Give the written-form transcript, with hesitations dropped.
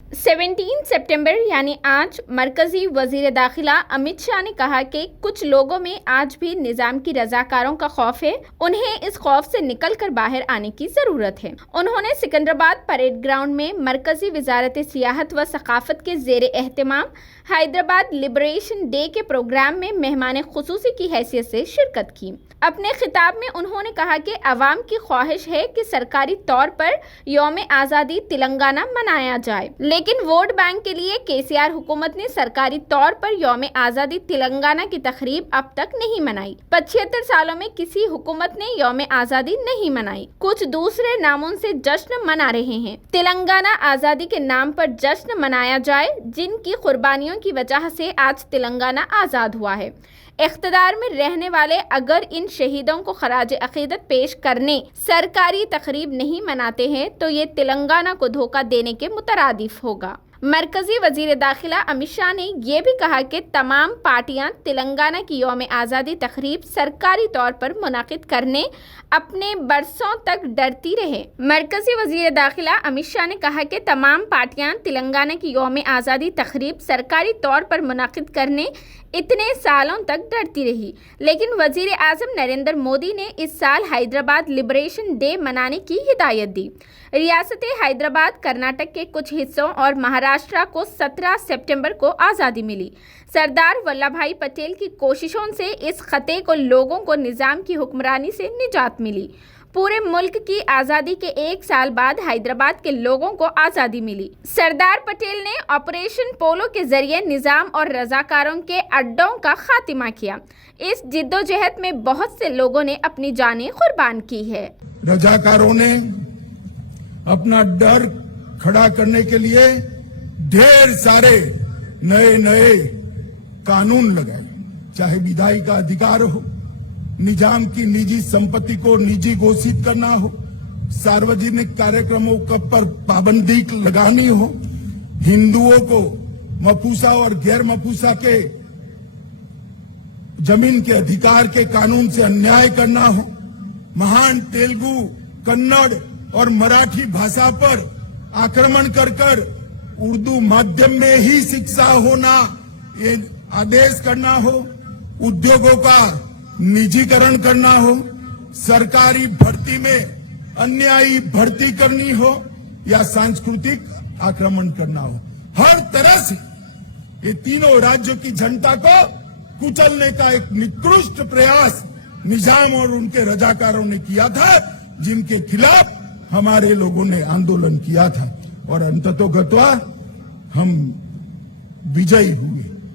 17 सितंबर यानी आज मरकजी वजीर दाखिला अमित शाह ने कहा कि कुछ लोगों में आज भी निजाम की रजाकारों का खौफ है, उन्हें इस खौफ से निकलकर बाहर आने की जरूरत है। उन्होंने सिकंदराबाद परेड ग्राउंड में मरकजी वजारत सियाहत व सकाफत के जेर एहतमाम हैदराबाद लिबरेशन डे के प्रोग्राम में मेहमान खुसूसी की हैसियत से शिरकत की। अपने खिताब में उन्होंने कहा कि अवाम की ख्वाहिश है कि सरकारी तौर पर यौम आज़ादी तेलंगाना मनाया जाए, लेकिन वोट बैंक के लिए केसीआर हुकूमत ने सरकारी तौर पर यौम आज़ादी तेलंगाना की तकरीब अब तक नहीं मनाई। 75 सालों में किसी हुकूमत ने यौम आज़ादी नहीं मनाई। कुछ दूसरे नामों से जश्न मना रहे हैं। तेलंगाना आज़ादी के नाम पर जश्न मनाया जाए, जिनकी कुर्बानियों की वजह से आज तेलंगाना आज़ाद हुआ है। इख्तिदार में रहने वाले अगर इन शहीदों को खराज अकीदत पेश करने सरकारी तकरीब नहीं मनाते हैं तो ये तेलंगाना को धोखा देने के मुतरादिफ होगा। मरकजी वजीर दाखिला अमित शाह ने यह भी कहा कि तमाम पार्टियां तेलंगाना की यौम आज़ादी तकरीब सरकारी तौर पर मुनाकिद करने अपने बरसों तक डरती रहे। मरकजी वजीर दाखिला अमित शाह ने कहा कि तमाम पार्टियां तेलंगाना की यौम आज़ादी तकरीब सरकारी तौर पर मुनाकिद करने इतने सालों तक डरती रही, लेकिन वजीर आज़म नरेंद्र मोदी ने इस साल हैदराबाद लिबरेशन डे मनाने की हिदायत दी। रियासत हैदराबाद, कर्नाटक के कुछ हिस्सों और महाराष्ट्र को 17 सितंबर को आज़ादी मिली। सरदार वल्लभ भाई पटेल की कोशिशों से इस खत्े को लोगों को निज़ाम की हुक्मरानी से निजात मिली। पूरे मुल्क की आज़ादी के एक साल बाद हैदराबाद के लोगों को आज़ादी मिली। सरदार पटेल ने ऑपरेशन पोलो के जरिए निज़ाम और रजाकारों के अड्डों का खात्मा किया। इस जिद्दोजहद में बहुत से लोगों ने अपनी जानें कुर्बान की है। रजाकारों ने अपना डर खड़ा करने के लिए ढेर सारे नए नए कानून लगाए, चाहे विधायी का अधिकार हो, निजाम की निजी संपत्ति को निजी घोषित करना हो, सार्वजनिक कार्यक्रमों पर पाबंदी लगानी हो, हिंदुओं को मफूसा और गैर मफूसा के जमीन के अधिकार के कानून से अन्याय करना हो, महान तेलुगु, कन्नड़ और मराठी भाषा पर आक्रमण कर उर्दू माध्यम में ही शिक्षा होना ये आदेश करना हो, उद्योगों का निजीकरण करना हो, सरकारी भर्ती में अन्यायी भर्ती करनी हो या सांस्कृतिक आक्रमण करना हो, हर तरह से ये तीनों राज्यों की जनता को कुचलने का एक निकृष्ट प्रयास निजाम और उनके रजाकारों ने किया था, जिनके खिलाफ हमारे लोगों ने आंदोलन किया था और अंततोगत्वा हम विजयी हुए।